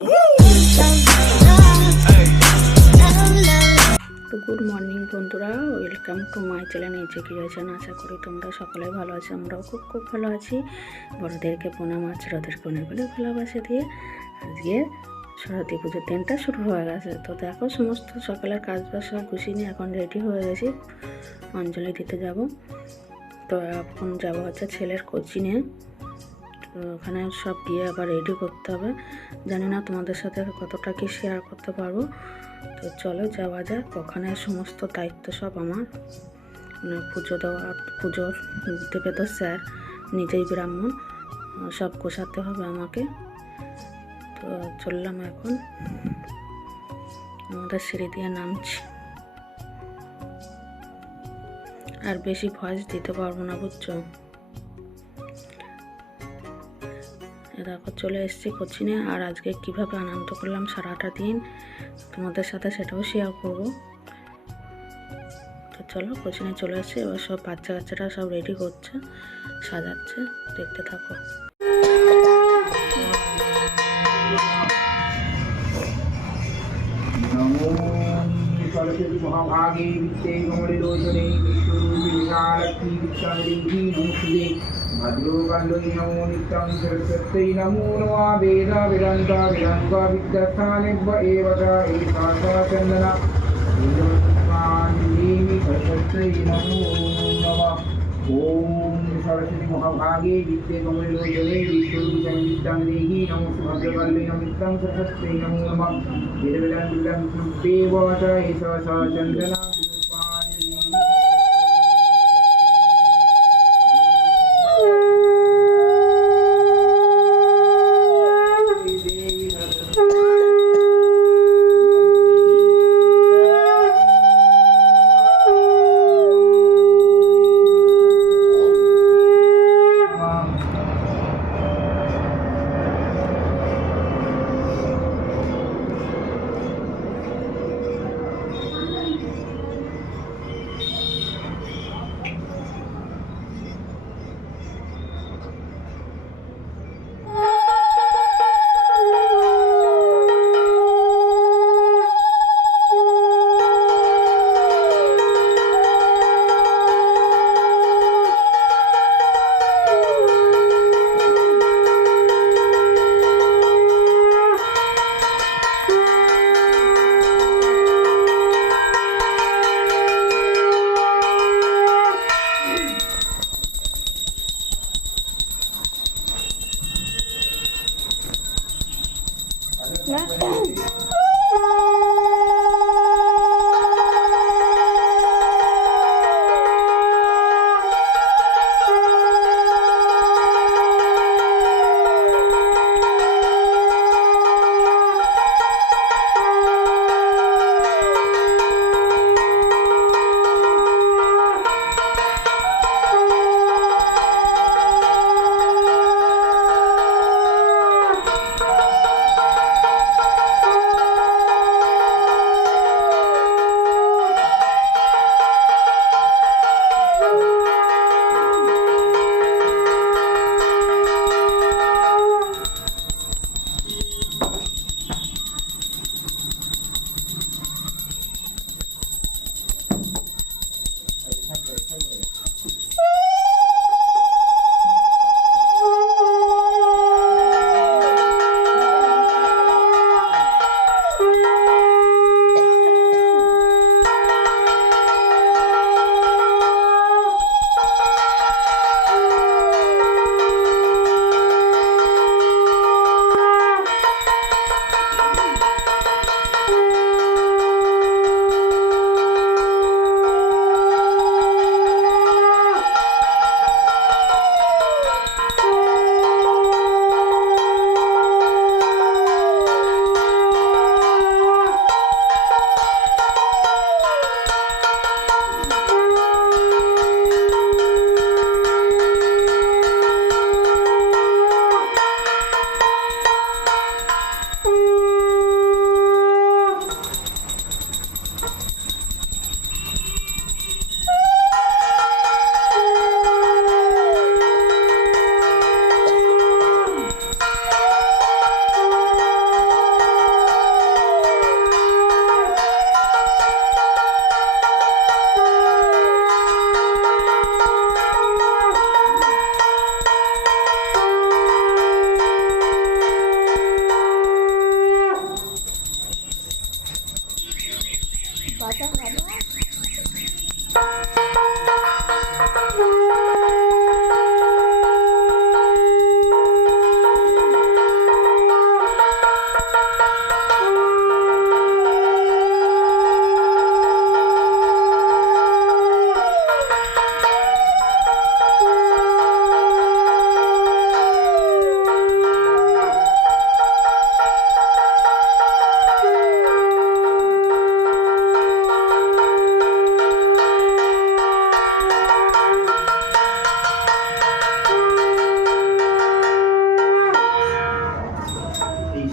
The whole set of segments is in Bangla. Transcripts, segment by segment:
তো গুড মর্নিং বন্ধুরা, ওয়েলকাম টু মাই চ্যানেল এই যে কি আছেন। আশা করি তোমরা সকলে ভালো আছো, আমরাও খুব খুব ভালো আছি। বড়োদেরকে প্রণাম আর ছোটোদেরকে অনেক অনেক ভালোবাসা দিয়ে আজকে সরস্বতী পুজোর দিনটা শুরু হয়ে গেছে। তো দেখো সমস্ত সকালের কাজ বাজ সব গুছিয়ে নিয়ে এখন রেডি হয়ে গেছি, অঞ্জলি দিতে যাব। তো এখন যাবো হচ্ছে ছেলের কোচিংয়ে। তো ওখানে সব গিয়ে আবার রেডি করতে হবে। জানি না তোমাদের সাথে কতটা কি শেয়ার করতে পারবো। তো চলো যাওয়া যাক। ওখানে সমস্ত দায়িত্ব সব আমার, পুজো দেওয়া, পুজোর দেবে তো স্যার, নিজেই ব্রাহ্মণ, সব গোছাতে হবে আমাকে। তো চললাম এখন, আমাদের সিঁড়ি দিয়ে নামছি। আর বেশি ভয়েস দিতে পারবো না, বুঝছো। দেখো চলে এসেছি কোচিংয়ে। আর আজকে কিভাবে আনন্দ করলাম সারাটা দিন তোমাদের সাথে সেটাও শেয়ার করব। তো চলো কোচিংয়ে চলে এসেছি। এবার সব বাচ্চা কাচ্চারা সব রেডি করছে, সাজাচ্ছে, দেখতে থাকো। सरस्वती महाभागे वित्ते कमलिलोचने विश्वरूपी विशालक्ष्मी विद्यादेवी नमोस्तुते भद्रोकाण्डोनि नमो नित्यं सरस्वत्यै नमो नमः वेद वेदान्त वेदान्त विद्यास्थानेभ्य एव च एषा च चन्दना देवी सरस्वत्यै नमो नमः। ओम सरस्वती महाभागे विद्ये कमलिलोचने विश्वरूपी विद्यादेवी नमो भद्रकाण्डोनि नमो सरस्वत्यै नमो नमः वेद वेदान्त देव च एषा च चन्दना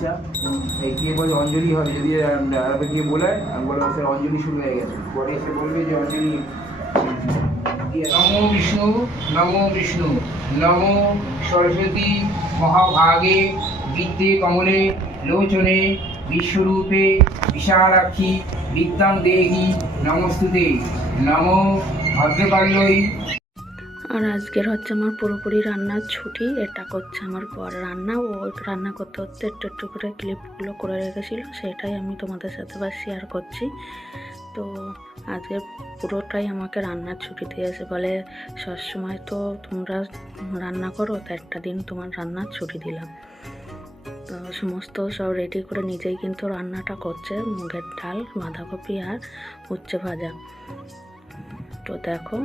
দিশা এই কে বলে অঞ্জলি হবে, যদি আরবে গিয়ে বলে আমি বলবো স্যার অঞ্জলি শুরু হয়ে গেছে, পরে এসে বলবে যে অঞ্জলি। নমো বিষ্ণু, নমো বিষ্ণু, নমো সরস্বতী মহাভাগে বিদ্যে কমলে লোচনে বিশ্বরূপে বিশালাক্ষী বিদ্যাং দেহি নমস্তুতে, নমো ভদ্রকাল্যই। আর আজকের হচ্ছে আমার পুরোপুরি রান্নার ছুটি। এটা করছে আমার বর রান্না, ও রান্না করতে করতে একটু একটু করে ক্লিপগুলো করে রেখেছিল, সেটাই আমি তোমাদের সাথে আবার শেয়ার করছি। তো আজকে পুরোটাই আমাকে রান্নার ছুটি দিয়েছে, বলে সবসময় তো তোমরা রান্না করো, তো একটা দিন তোমার রান্নার ছুটি দিলাম। তো সমস্ত সব রেডি করে নিজেই কিন্তু রান্নাটা করছে, মুগের ডাল, বাঁধাকপি আর উচ্ছে ভাজা। তো দেখো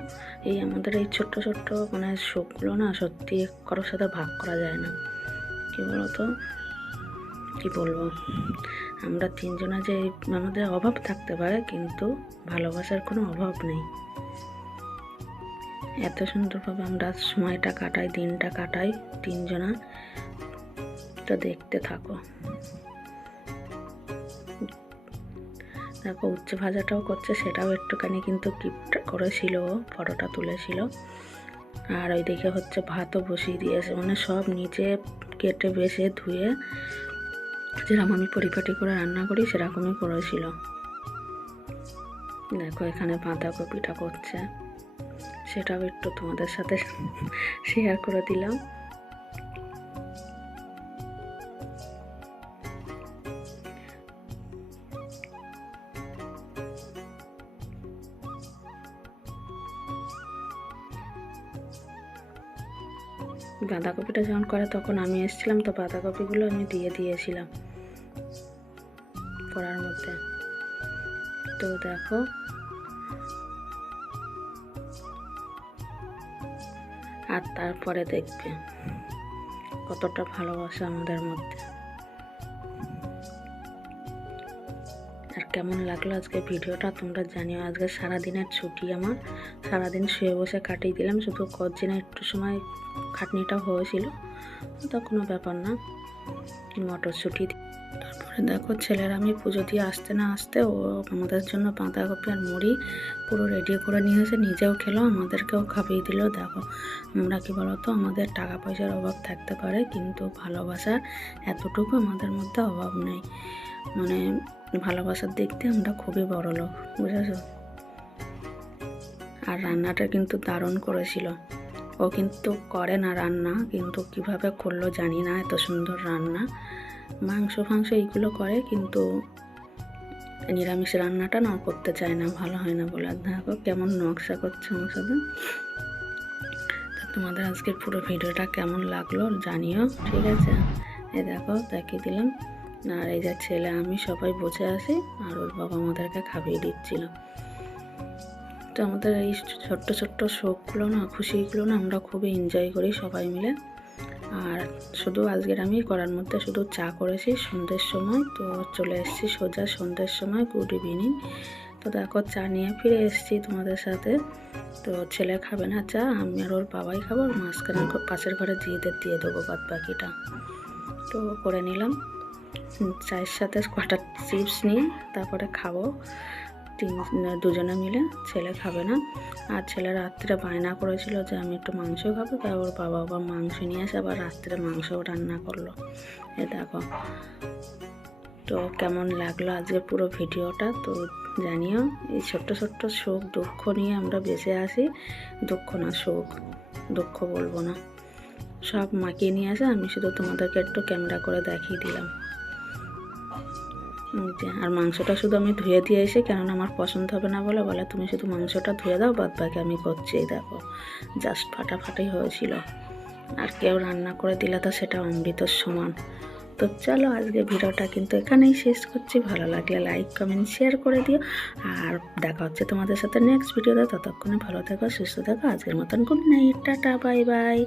এই আমাদের এই ছোট্ট ছোট্ট মানে শখগুলো না সত্যি কারোর সাথে ভাগ করা যায় না। কী বলতো, কী বলবো, আমরা তিনজনা যে আমাদের অভাব থাকতে পারে কিন্তু ভালোবাসার কোনো অভাব নেই। এত সুন্দরভাবে আমরা সময়টা কাটাই, দিনটা কাটাই তিনজনা। তো দেখতে থাকো। দেখো উচ্ছে ভাজাটাও করছে, সেটাও একটুখানি কিন্তু গিফট করেছিল, ফটোটা তুলেছিল। আর ওইদিকে হচ্ছে ভাতও বসিয়ে দিয়েছে, মানে সব নিচে কেটে বেছে ধুয়ে যেরকম আমি পরিপাটি করে রান্না করি সেরকমই করেছিল। দেখো এখানে বাঁধাকপিটা করছে, সেটাও একটু তোমাদের সাথে শেয়ার করে দিলাম। বাঁধাকপিটা যখন করে তখন আমি এসেছিলাম, তো বাঁধাকপিগুলো আমি দিয়ে দিয়েছিলাম করার মধ্যে। তো দেখো আর তারপরে দেখবে কতটা ভালোবাসা আমাদের মধ্যে। আর কেমন লাগলো আজকে ভিডিওটা তোমরা জানিও। আজকে সারাদিনের ছুটি আমার, সারাদিন শুয়ে বসে কাটিয়ে দিলাম, শুধু কদিনে একটু সময় খাটনিটা হয়েছিল, তো কোনো ব্যাপার না, মটরশুঁটি। তারপরে দেখো ছেলের আমি পুজো দিয়ে আসতে না আসতে ও আমাদের জন্য বাঁধাকপি আর মুড়ি পুরো রেডি করে নিয়ে এসে নিজেও খেলো, আমাদেরকেও খাইয়ে দিল। দেখো আমরা কি বলতো, আমাদের টাকা পয়সার অভাব থাকতে পারে কিন্তু ভালোবাসার এতটুকু আমাদের মধ্যে অভাব নেই। মানে ভালোবাসার দিক দিয়ে আমরা খুবই বড় লোক, বুঝেছো। আর রান্নাটা কিন্তু দারুণ করেছিল। ও কিন্তু করে না রান্না, কিন্তু কিভাবে করলো জানি না, এত সুন্দর রান্না। মাংস ফাংস এইগুলো করে কিন্তু নিরামিষ রান্নাটা না করতে চায় না, ভালো হয় না বলে। দেখো কেমন নকশা করছে আমার সাথে। তোমাদের আজকের পুরো ভিডিওটা কেমন লাগলো জানিও, ঠিক আছে। এই দেখো দেখিয়ে দিলাম। আর এই যে ছেলে আমি সবাই বসে আছি, আর ওর বাবা আমাদেরকে খাইয়ে দিচ্ছিল। তো আমাদের এই ছোট্ট ছোট্ট শখগুলো না, খুশিগুলো না আমরা খুবই এনজয় করি সবাই মিলে। আর শুধু আজকের আমি করার মধ্যে শুধু চা করেছি সন্ধ্যের সময়, তো চলে এসেছি সোজা সন্ধ্যের সময়। Good evening. তো দেখো চা নিয়ে ফিরে এসেছি তোমাদের সাথে। তো ছেলে খাবে না চা, আমি আর ওর বাবাই খাবো, মাঝখানে পাশের ঘরে দিদিদের দিয়ে দেবো বাদ বাকিটা। তো করে নিলাম, চায়ের সাথে কটা চিপস নিয়ে তারপরে খাবো দুজনে মিলে। ছেলে খাবে না, আর ছেলে রাত্রে বায়না করেছিল যে আমি একটু মাংস খাবো, তাই ওর বাবা আবার মাংস নিয়ে এসে আবার রাত্রে মাংসও রান্না করলো। এ দেখো। তো কেমন লাগলো আজকে পুরো ভিডিওটা তো জানিও। এই ছোট্ট ছোট্ট সুখ দুঃখ নিয়ে আমরা বেঁচে আসি, দুঃখ না সুখ, দুঃখ বলবো না, সব মাখিয়ে নিয়ে আসে। আমি শুধু তোমাদেরকে একটু ক্যামেরা করে দেখিয়ে দিলাম। আর মাংসটা শুধু আমি ধুয়ে দিয়ে এসে, কেননা আমার পছন্দ হবে না বলে তুমি শুধু মাংসটা ধুয়ে দাও, বাদ বাকি আমি করছি। দেখো জাস্ট ফাটাফাটি হয়েছিল। আর কেউ রান্না করে দিলে তো সেটা অমৃতর সমান। তো চলো আজকে ভিডিওটা কিন্তু এখানেই শেষ করছি। ভালো লাগলে লাইক কমেন্ট শেয়ার করে দিও, আর দেখা হচ্ছে তোমাদের সাথে নেক্সট ভিডিওতে। ততক্ষণে ভালো থেকো, সুস্থ থেকো। আজকের মতন good night, tata, bye bye.